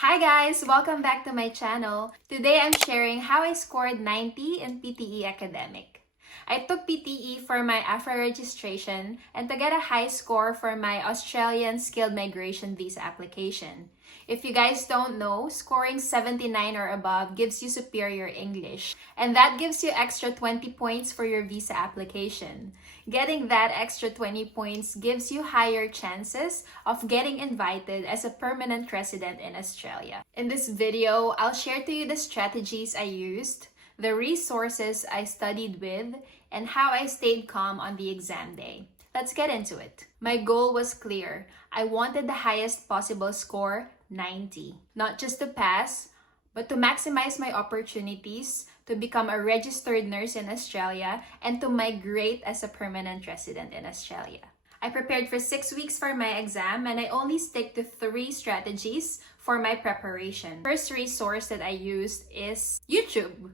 Hi guys! Welcome back to my channel. Today I'm sharing how I scored 90 in PTE Academic. I took PTE for my AHPRA registration and to get a high score for my Australian Skilled Migration Visa application. If you guys don't know, scoring 79 or above gives you superior English, and that gives you extra 20 points for your visa application. Getting that extra 20 points gives you higher chances of getting invited as a permanent resident in Australia. In this video, I'll share to you the strategies I used, the resources I studied with, and how I stayed calm on the exam day. Let's get into it. My goal was clear. I wanted the highest possible score, 90. Not just to pass, but to maximize my opportunities to become a registered nurse in Australia and to migrate as a permanent resident in Australia. I prepared for 6 weeks for my exam and I only stick to 3 strategies for my preparation. First resource that I used is YouTube.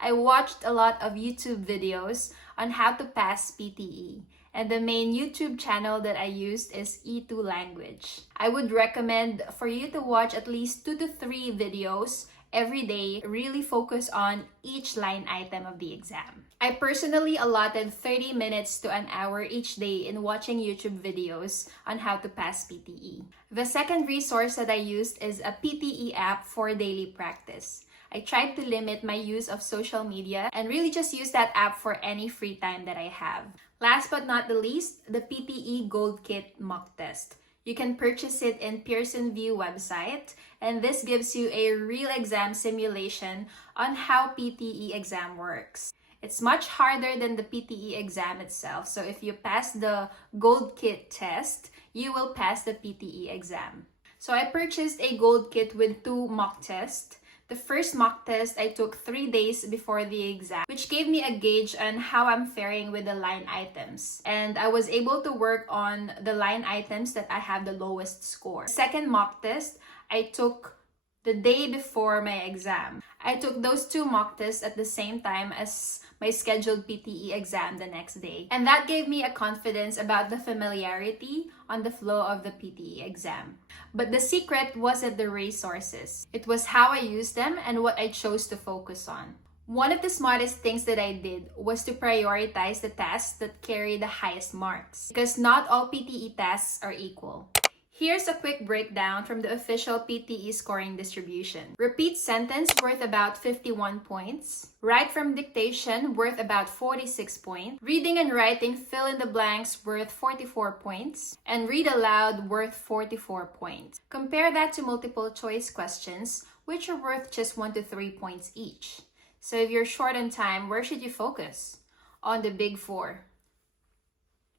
I watched a lot of YouTube videos on how to pass PTE, and the main YouTube channel that I used is E2 Language. I would recommend for you to watch at least 2 to 3 videos every day, really focus on each line item of the exam. I personally allotted 30 minutes to an hour each day in watching YouTube videos on how to pass PTE. The second resource that I used is a PTE app for daily practice. I tried to limit my use of social media and really just use that app for any free time that I have. Last but not the least, the PTE Gold Kit mock test. You can purchase it in Pearson website, and this gives you a real exam simulation on how PTE exam works. It's much harder than the PTE exam itself, so if you pass the Gold Kit test, you will pass the PTE exam. So I purchased a Gold Kit with 2 mock tests. The first mock test I took 3 days before the exam, which gave me a gauge on how I'm faring with the line items. And I was able to work on the line items that I have the lowest score. Second mock test, I took the day before my exam. I took those 2 mock tests at the same time as my scheduled PTE exam the next day. And that gave me a confidence about the familiarity on the flow of the PTE exam. But the secret wasn't the resources. It was how I used them and what I chose to focus on. One of the smartest things that I did was to prioritize the tasks that carry the highest marks, because not all PTE tasks are equal. Here's a quick breakdown from the official PTE scoring distribution. Repeat sentence worth about 51 points. Write from dictation worth about 46 points. Reading and writing fill in the blanks worth 44 points. And read aloud worth 44 points. Compare that to multiple choice questions, which are worth just 1 to 3 points each. So if you're short on time, where should you focus? On the big 4.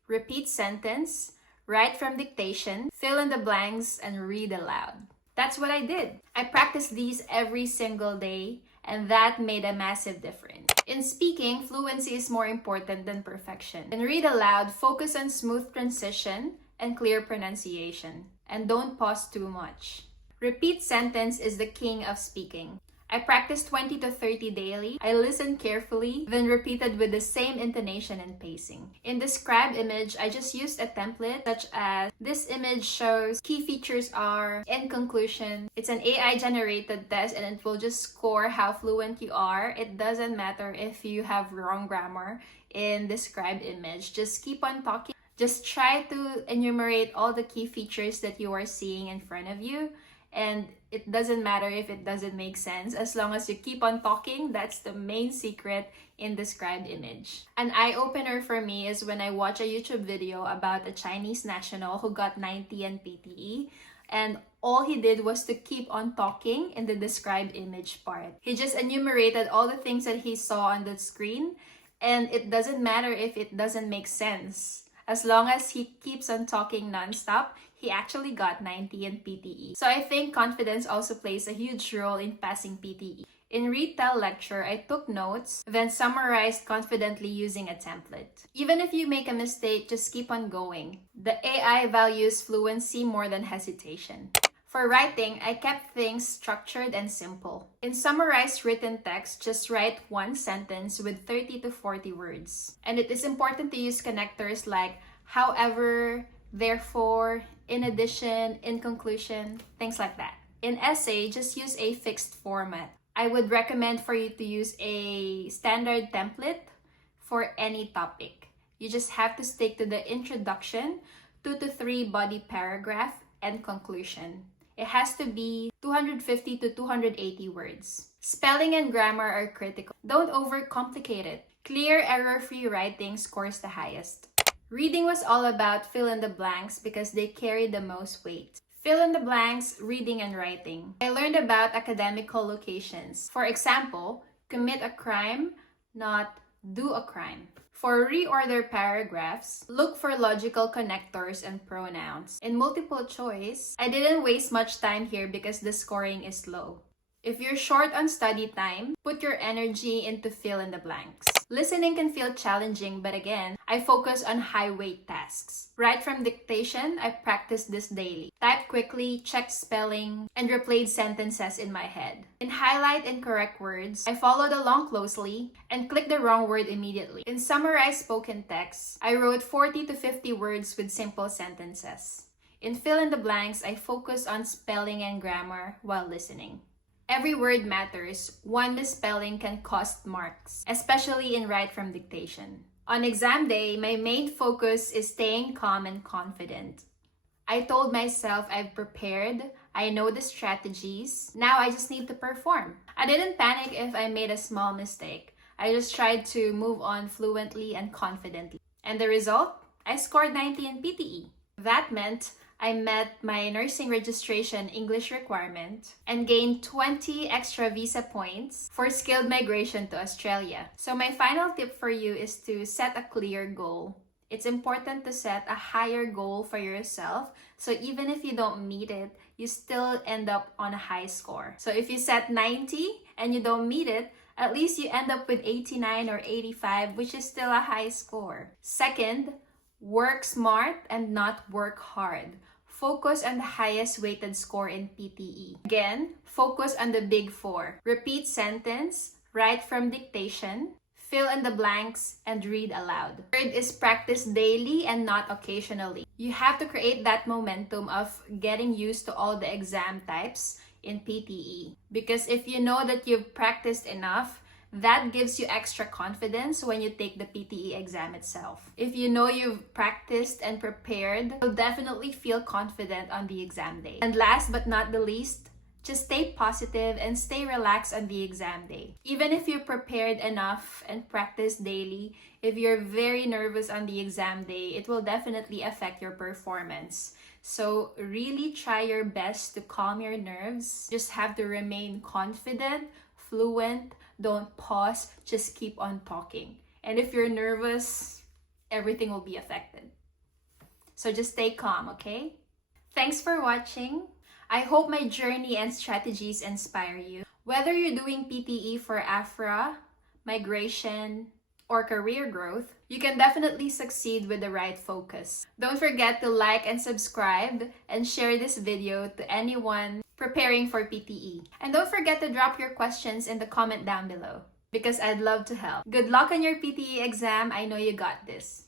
Repeat sentence, write from dictation, fill in the blanks, and read aloud. That's what I did. I practiced these every single day, and that made a massive difference. In speaking, fluency is more important than perfection. And read aloud, focus on smooth transition and clear pronunciation. And don't pause too much. Repeat sentence is the king of speaking. I practiced 20 to 30 daily. I listened carefully, then repeated with the same intonation and pacing. In the scribe image, I just used a template such as this image shows key features are, in conclusion. It's an AI generated test and it will just score how fluent you are. It doesn't matter if you have wrong grammar in the scribe image. Just keep on talking. Just try to enumerate all the key features that you are seeing in front of you. And it doesn't matter if it doesn't make sense, as long as you keep on talking. That's the main secret in the scribed image. An eye-opener for me is when I watch a YouTube video about a Chinese national who got 90 in PTE, and all he did was to keep on talking in the described image part. He just enumerated all the things that he saw on the screen, and it doesn't matter if it doesn't make sense. As long as he keeps on talking nonstop, he actually got 90 in PTE. So I think confidence also plays a huge role in passing PTE. In read-tell lecture, I took notes, then summarized confidently using a template. Even if you make a mistake, just keep on going. The AI values fluency more than hesitation. For writing, I kept things structured and simple. In summarized written text, just write 1 sentence with 30 to 40 words. And it is important to use connectors like however, therefore, in addition, in conclusion, things like that. In essay, just use a fixed format. I would recommend for you to use a standard template for any topic. You just have to stick to the introduction, 2 to 3 body paragraph, and conclusion. It has to be 250 to 280 words. Spelling and grammar are critical. Don't overcomplicate it. Clear, error-free writing scores the highest. Reading was all about fill in the blanks because they carry the most weight. Fill in the blanks, reading and writing. I learned about academic collocations. For example, commit a crime, not do a crime. For reorder paragraphs, look for logical connectors and pronouns. In multiple choice, I didn't waste much time here because the scoring is low. If you're short on study time, put your energy into fill in the blanks. Listening can feel challenging, but again, I focus on high-weight tasks. Right from dictation, I practice this daily. Type quickly, check spelling, and replayed sentences in my head. In highlight incorrect words, I followed along closely and clicked the wrong word immediately. In summarized spoken text, I wrote 40 to 50 words with simple sentences. In fill in the blanks, I focused on spelling and grammar while listening. Every word matters. One misspelling can cost marks, especially in write from dictation. On exam day, my main focus is staying calm and confident. I told myself I've prepared, I know the strategies, now I just need to perform. I didn't panic if I made a small mistake. I just tried to move on fluently and confidently. And the result? I scored 90 in PTE. That meant I met my nursing registration English requirement and gained 20 extra visa points for skilled migration to Australia. So my final tip for you is to set a clear goal. It's important to set a higher goal for yourself, so even if you don't meet it, you still end up on a high score. So if you set 90 and you don't meet it, at least you end up with 89 or 85, which is still a high score. Second, work smart and not work hard. Focus on the highest weighted score in PTE. Again, focus on the big four. Repeat sentence, write from dictation, fill in the blanks, and read aloud. Third is practice daily and not occasionally. You have to create that momentum of getting used to all the exam types in PTE. Because if you know that you've practiced enough, that gives you extra confidence when you take the PTE exam itself. If you know you've practiced and prepared, you'll definitely feel confident on the exam day. And last but not the least, just stay positive and stay relaxed on the exam day. Even if you prepared enough and practice daily, if you're very nervous on the exam day, it will definitely affect your performance. So really try your best to calm your nerves. Just have to remain confident, fluent, don't pause, just keep on talking. And if you're nervous, everything will be affected. So just stay calm, okay? Thanks for watching. I hope my journey and strategies inspire you. Whether you're doing PTE for AHPRA, migration, or career growth, you can definitely succeed with the right focus. Don't forget to like and subscribe and share this video to anyone preparing for PTE. And don't forget to drop your questions in the comment down below because I'd love to help. Good luck on your PTE exam. I know you got this.